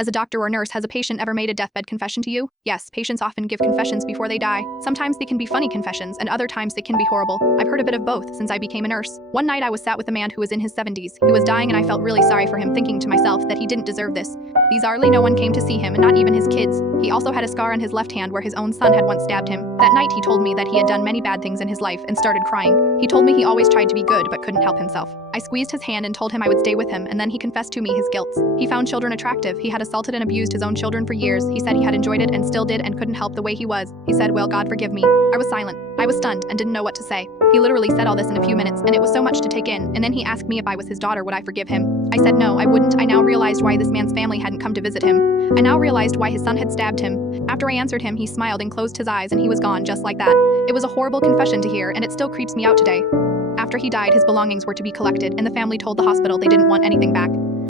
As a doctor or nurse, has a patient ever made a deathbed confession to you? Yes, patients often give confessions before they die. Sometimes they can be funny confessions, and other times they can be horrible. I've heard a bit of both since I became a nurse. One night I was sat with a man who was in his 70s. He was dying and I felt really sorry for him, thinking to myself that he didn't deserve this. Bizarrely, no one came to see him, and not even his kids. He also had a scar on his left hand where his own son had once stabbed him. That night he told me that he had done many bad things in his life and started crying. He told me he always tried to be good but couldn't help himself. I squeezed his hand and told him I would stay with him, and then he confessed to me his guilt. He found children attractive. He had assaulted and abused his own children for years. He said he had enjoyed it and still did and couldn't help the way he was. He said, "Well, God forgive me." I was silent. I was stunned and didn't know what to say. He literally said all this in a few minutes, and it was so much to take in. And then he asked me if I was his daughter, would I forgive him? I said no, I wouldn't. I now realized why this man's family hadn't come to visit him. I now realized why his son had stabbed him. After I answered him, he smiled and closed his eyes, and he was gone just like that. It was a horrible confession to hear, and it still creeps me out today. After he died, his belongings were to be collected, and the family told the hospital they didn't want anything back.